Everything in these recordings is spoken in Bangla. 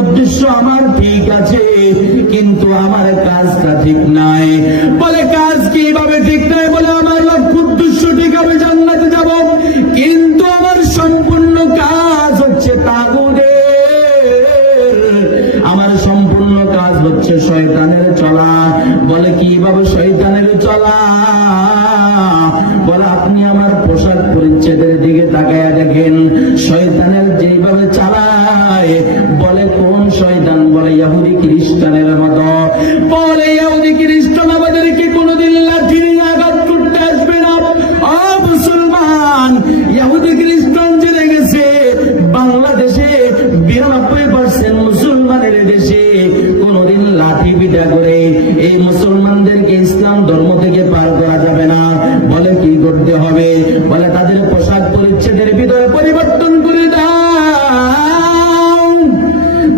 উদ্দেশ্য আমার ঠিক আছে, কিন্তু আমার কাজটা ঠিক নাই। বলে কাজ কিভাবে ঠিক নাই? বলে আমার লক্ষ্য উদ্দেশ্য ঠিক হবে, জান্নাতে যাব, কিন্তু আমার সম্পূর্ণ কাজ হচ্ছে তাগুদের, আমার সম্পূর্ণ কাজ হচ্ছে শয়তানের চলা। বলে কিভাবে শয়তানের চলা? বলে আপনি আমার পোশাক পরিচ্ছেদের দিকে তাকায়া দেখেন, শয়তানের যেভাবে চালায়, বলে কোন শয়তান? বলে ইহুদি খ্রিস্টানের মতো। বলে ইহুদি খ্রিস্টান আমাদেরকে কোনোদিন লাঠি নিয়ে আঘাত করতে আসবে না। ও মুসলমান, ইহুদি খ্রিস্টান জেনে গেছে বাংলাদেশে 92% মুসলমানের দেশে কোনোদিন লাঠি পিটা করে এই মুসলমানদেরকে ইসলাম ধর্ম থেকে পার করা যাবে না। বলে কি করতে হবে? বলে তাদের পোশাক পরিচ্ছেদের ভিতরে পরিবর্তন করে দাও,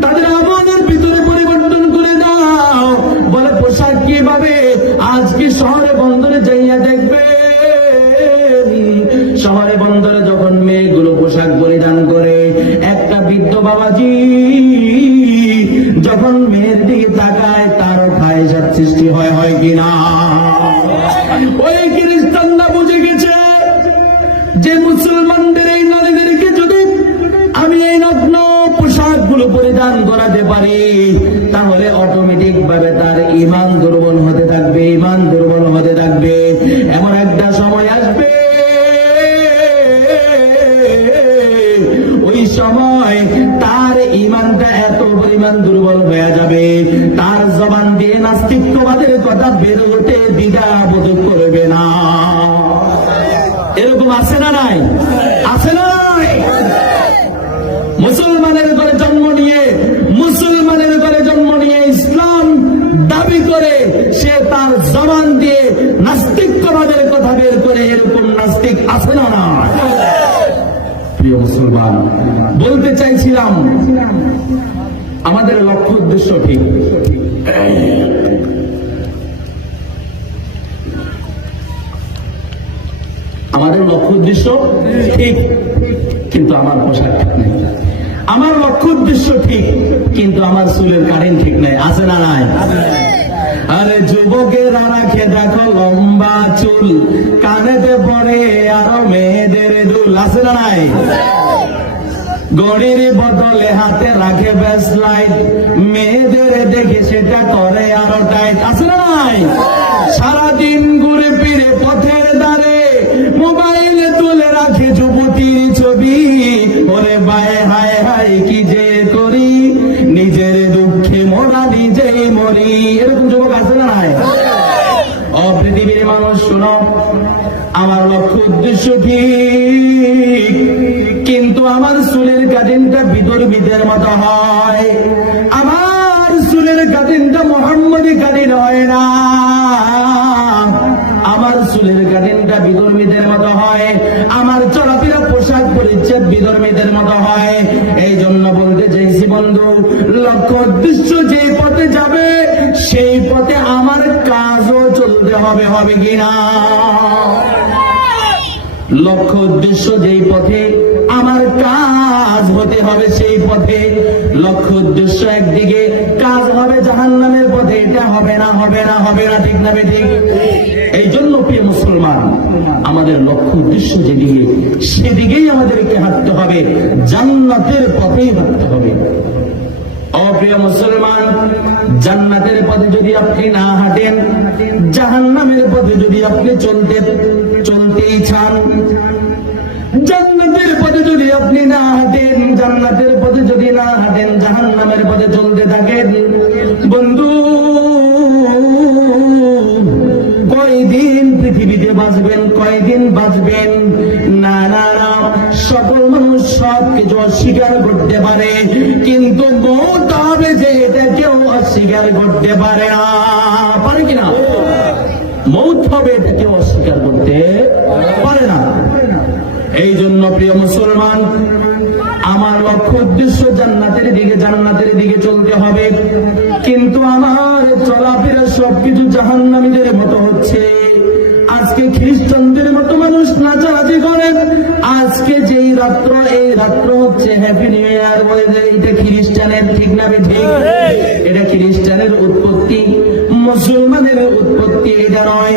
তাদের আমলের ভিতরে পরিবর্তন করে দাও। বলে পোশাক কিভাবে? আজকে শহরে বন্দরে যাইয়া দেখবে, শহরে বন্দরে যখন মেয়েগুলো পোশাক পরিধান করে, একটা বৃদ্ধ বাবাজি যখন মেয়ের দিকে তাকায়, তারও খায়েশাত সৃষ্টি হয় কিনা? ওই খ্রিস্টানরা বুঝে গেছে যে মুসলমানদের এই নারীদেরকে যদি আমি এই নগ্ন পোশাকগুলো পরিধান করাতে পারি, তাহলে অটোমেটিক ভাবে তার ঈমান দুর্বল হতে থাকবে, ঈমান দুর্বল হতে থাকবে। এমন একটা সময় আসবে, ওই সময় তার ঈমানটা এত পরিমাণ দুর্বল হয়ে যাবে, তার জবান দিয়ে নাস্তিকবাদের কথা বের হতে দ্বিধাবোধ করবে না। এরকম আছে না নাই? আছে না নাই? মুসলমানের ঘরে জন্ম নিয়ে, মুসলমানের ঘরে জন্ম নিয়ে ইসলাম দাবি করে সে তার জবান দিয়ে নাস্তিকবাদের কথা বের করে, এরকম নাস্তিক আছে না না? প্রিয় মুসলমান, বলতে চাইছিলাম আমাদের লক্ষ্য উদ্দেশ্য ঠিক, আমাদের লক্ষ্য উদ্দেশ্য ঠিক, কিন্তু আমার পোশাক ঠিক নেই। আমার লক্ষ্য উদ্দেশ্য ঠিক, কিন্তু আমার চুলের কাটিং ঠিক নেই। আছে না নাই? আরে যুবকেরা রাখে দেখো লম্বা চুল, কানেতে পড়ে আরো মেয়েদের দুল। আছে না নাই? গড়ির বদলে হাতে রাখে ব্যাসলাইট, মেয়েদের দেখে সেটা করে আরো টাইট। আছে না নাই? সারাদিন ঘুরে ফিরে পথের ধারে মোবাইলে তুলে রাখে যুবতীর ছবি। ওরে বায়ে হায় হায় কি যে করি, নিজের দুঃখে মোরা নিজেই মরি। এরকম যুবক আছে না নাই? ও পৃথিবীর মানুষ শোনো, আমার লক্ষ্য উদ্দেশ্য ঠিক, কিন্তু আমার চুলের কাটিংটা বিতর্কিতের মতো হয়, আমার চুলের কাটিংটা মোহাম্মদী কাটিং হয় না, আমার চুলের কাটিংটা বিধর্মীদের মতো হয়, আমার চলাফেরা পোশাক পরিচ্ছেদ বিধর্মীদের মতো হয়। এই জন্য বলতে চাইছি বন্ধু, লক্ষ্য উদ্দেশ্য যে পথে যাবে সেই পথে আমার কাজও চলতে হবে, হবে কিনা? লক্ষ্য উদ্দেশ্য যেই পথে আমার কাজ হতে হবে সেই পথে। লক্ষ্য উদ্দেশ্য একদিকে, কাজ হবে জাহান্নামের পথে, এটা হবে না, হবে না, হবে না। ঠিক না ঠিক? এই জন্য প্রিয় মুসলমান, আমাদের লক্ষ্য উদ্দেশ্য যেদিকে, সেদিকেই আমাদেরকে হাঁটতে হবে, জান্নাতের পথেই হাঁটতে হবে। অপ্রিয় মুসলমান, জান্নাতের পথে যদি আপনি না হাঁটেন, জাহান্নামের পথে যদি আপনি চলতেই চান, জান্নাতের পথে যদি আপনি না হাঁটেন, জান্নাতের পথে যদি না হাঁটেন, জাহান্নামের পথে চলতে থাকেন, বন্ধু কয়দিন পৃথিবীতে বাঁচবেন, কয়দিন বাঁচবেন? না না না, সকল মানুষ সব কিছু অস্বীকার করতে পারে, কিন্তু মৌত হবে যে এটা কেউ অস্বীকার করতে পারে না। পারে কিনা? মৌত হবে এটা কেউ অস্বীকার করতে পারে না। এই জন্য প্রিয় মুসলমান, আমার লক্ষ্য উদ্দেশ্য জান্নাতের দিকে, জান্নাতের দিকে চলতে হবে, কিন্তু আমার চলাফেরা সবকিছু জাহান্নামীদের মতো হচ্ছে। আজ আজকে খ্রিস্টানদের মতো মানুষ নাচানাচি করেন। আজকে যেই রাত্র, এই রাত্র হচ্ছে হ্যাপি নিউ ইয়ার বলে যে এটা খ্রিস্টানের, ঠিক না ঠিক? এটা খ্রিস্টানের উৎপত্তি, মুসলমানের উৎপত্তি এটা নয়,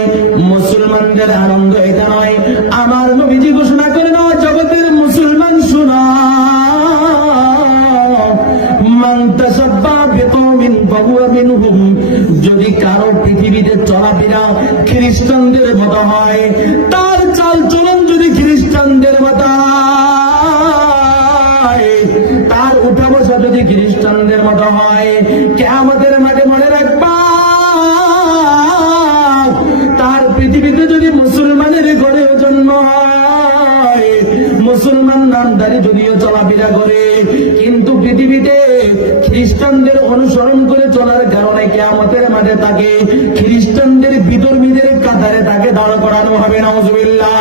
মুসলমানদের আনন্দ এটা নয়। আমার নবীজি ঘোষণা করে দেওয়া জগতের মুসলমান শোনা, মান তাসাব্বাহা বিকওমিন ফাহুয়া মিনহুম। যদি কারো পৃথিবীতে চলাফেরা খ্রিস্টানদের মতো হয়, তার চাল চলন যদি খ্রিস্টানদের মতো হয়, তার উঠা বসা যদি খ্রিস্টানদের মতো হয়, কিয়ামতের মাঠে মনে রাখবা, তার পৃথিবীতে যদি মুসলমানের ঘরে জন্ম হয়, মুসলমান নামদারি যদিও চলাফেরা করে, কিন্তু পৃথিবীতে খ্রিস্টানদের অনুসরণ করে চলার কারণে কিয়ামতের মাঠে তাকে খ্রিস্টানদের বিধর্মীদের কাতারে তাকে দাঁড় করানো হবে। নাউজুবিল্লাহ।